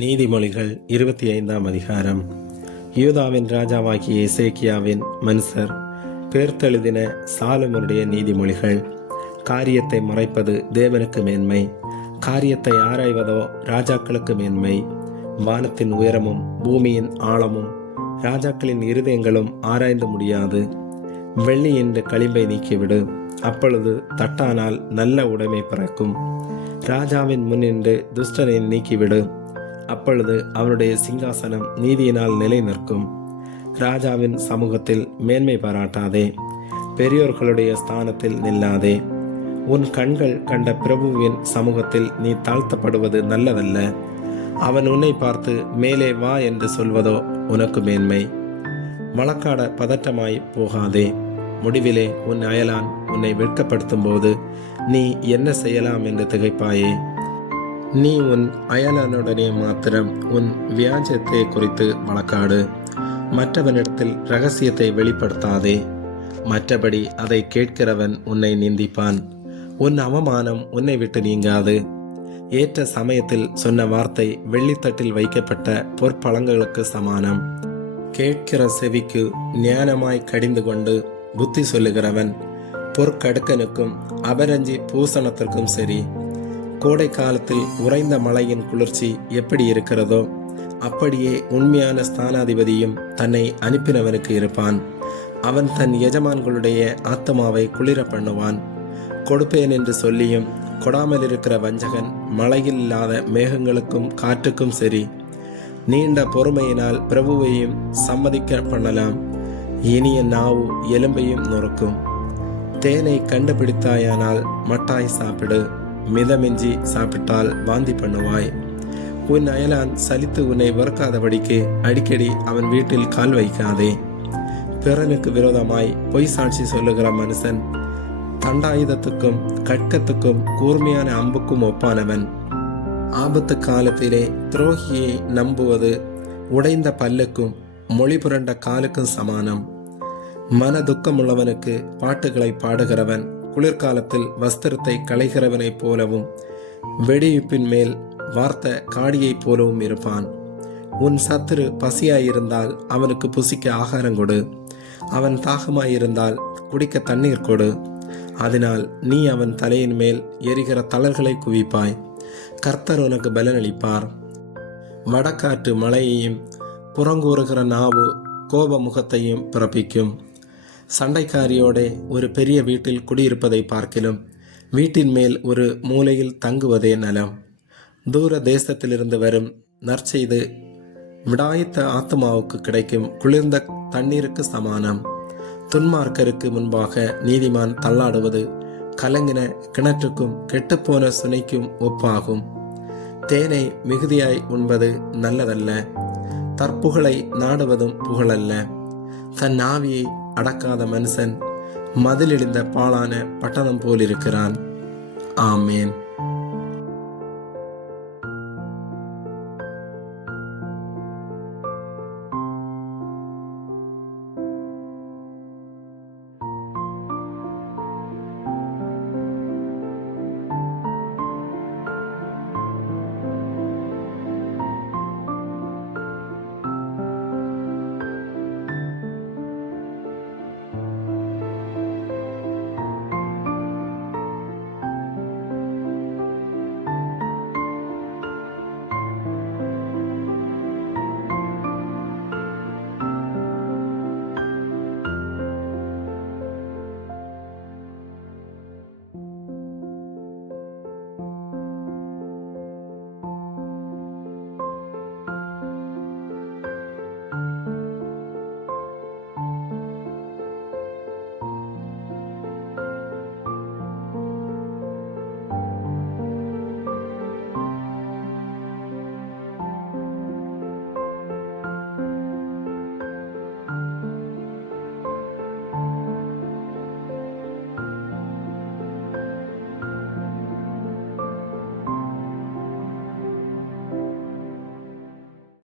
நீதிமொழிகள் 25ஆம் அதிகாரம். யூதாவின் ராஜாவாகிய எசேக்கியாவின் மன்சர் பேர்த்தெழுதின சாலமோனுடைய நீதிமொழிகள். காரியத்தை மறைப்பது தேவனுக்கு மேன்மை, காரியத்தை ஆராய்வதோ ராஜாக்களுக்கு மேன்மை. வானத்தின் உயரமும் பூமியின் ஆழமும் ராஜாக்களின் இருதயங்களும் ஆராய்ந்து முடியாது. வெள்ளி என்று களிம்பை நீக்கிவிடு, அப்பொழுது தட்டானால் நல்ல உடைமை பிறக்கும். ராஜாவின் முன்னின்று துஷ்டனை நீக்கிவிடு, அப்பொழுது அவனுடைய சிங்காசனம் நீதியினால் நிலை நிற்கும். ராஜாவின் சமூகத்தில் மேன்மை பாராட்டாதே, பெரியோர்களுடைய ஸ்தானத்தில் நில்லாதே. உன் கண்கள் கண்ட பிரபுவின் சமூகத்தில் நீ தாழ்த்தப்படுவது நல்லதல்ல. அவன் உன்னை பார்த்து மேலே வா என்று சொல்வதோ உனக்கு மேன்மை. வழக்காட பதட்டமாய் போகாதே. முடிவிலே உன் அயலான் உன்னை வெட்கப்படுத்தும் போது நீ என்ன செய்யலாம் என்று திகைப்பாயே. நீ உன் அயலானுடனே மாத்திரம் உன் வியாஜத்தை குறித்து வழக்காடு. மற்றவனிடத்தில் இரகசியத்தை வெளிப்படுத்தாதே, மற்றபடி அதை கேட்கிறவன் உன்னை நிந்திப்பான். உன் அவமானம் உன்னை விட்டு நீங்காது. ஏற்ற சமயத்தில் சொன்ன வார்த்தை வெள்ளித்தட்டில் வைக்கப்பட்ட பொற்பழங்களுக்கு சமானம். கேட்கிற செவிக்கு ஞானமாய் கடிந்து கொண்டு புத்தி சொல்லுகிறவன் பொற்கடுக்கனுக்கும் அபரஞ்சி பூசணத்திற்கும் சரி. கோடை காலத்தில் உறைந்த மழையின் குளிர்ச்சி எப்படி இருக்கிறதோ அப்படியே உண்மையான ஸ்தானாதிபதியும் தன்னை அனுப்பினவனுக்கு இருப்பான். அவன் தன் எஜமான்களுடைய ஆத்மாவை குளிர பண்ணுவான். கொடுப்பேன் என்று சொல்லியும் கொடாமல் இருக்கிற வஞ்சகன் மழையில் இல்லாத மேகங்களுக்கும் காற்றுக்கும் சரி. நீண்ட பொறுமையினால் பிரபுவையும் சம்மதிக்க பண்ணலாம். இனிய நாவு எலும்பையும் நொறுக்கும். தேனை கண்டுபிடித்தாயானால் மட்டாய் சாப்பிடு, மிதமிஞ்சி சாப்பிட்டால் வாந்தி பண்ணுவாய். உன் அயலான் சலித்து உன்னை வெறுக்காதபடிக்கு அடிக்கடி அவன் வீட்டில் கால் வைக்காதே. பிறனுக்கு விரோதமாய் பொய் சாட்சி சொல்லுகிற மனுஷன் தண்டாயுதத்துக்கும் கட்கத்துக்கும் கூர்மையான அம்புக்கும் ஒப்பானவன். ஆபத்து காலத்திலே துரோகியை நம்புவது உடைந்த பல்லுக்கும் மொழி புரண்ட காலுக்கும் சமானம். மன துக்கமுள்ளவனுக்கு பாட்டுகளை பாடுகிறவன் குளிர்காலத்தில் வஸ்திரத்தை களைகிறவனைப் போலவும் வெடியுப்பின் மேல் வார்த்த காடியைப் போலவும் இருப்பான். உன் சத்துரு பசியாயிருந்தால் அவனுக்கு புசிக்க ஆகாரம் கொடு, அவன் தாகமாயிருந்தால் குடிக்க தண்ணீர் கொடு. அதனால் நீ அவன் தலையின் மேல் எரிகிற தளர்களை குவிப்பாய். கர்த்தர் உனக்கு பலனளிப்பார். வடக்காற்று மழையையும் புறங்கூறுகிற நாவு கோப முகத்தையும் பிறப்பிக்கும். சண்டைக்காரியோட ஒரு பெரிய வீட்டில் குடியிருப்பதை பார்க்கிலும் வீட்டின் மேல் ஒரு மூலையில் தங்குவதே நலம். தூர தேசத்திலிருந்து வரும் நற்செய்து விடாய்த்த ஆத்மாவுக்கு கிடைக்கும் குளிர்ந்த தண்ணீருக்கு சமானம். துன்மார்க்கருக்கு முன்பாக நீதிமான் தள்ளாடுவது கலங்கின கிணற்றுக்கும் கெட்டுப்போன சுனைக்கும் ஒப்பாகும். தேனை மிகுதியாய் உண்பது நல்லதல்ல, தற்புகழை நாடுவதும் புகழல்ல. தன் ஆவியை அடக்காத மனுஷன் மதிலிடிந்த பாழான பட்டணம் போலிருக்கிறான். ஆமேன்.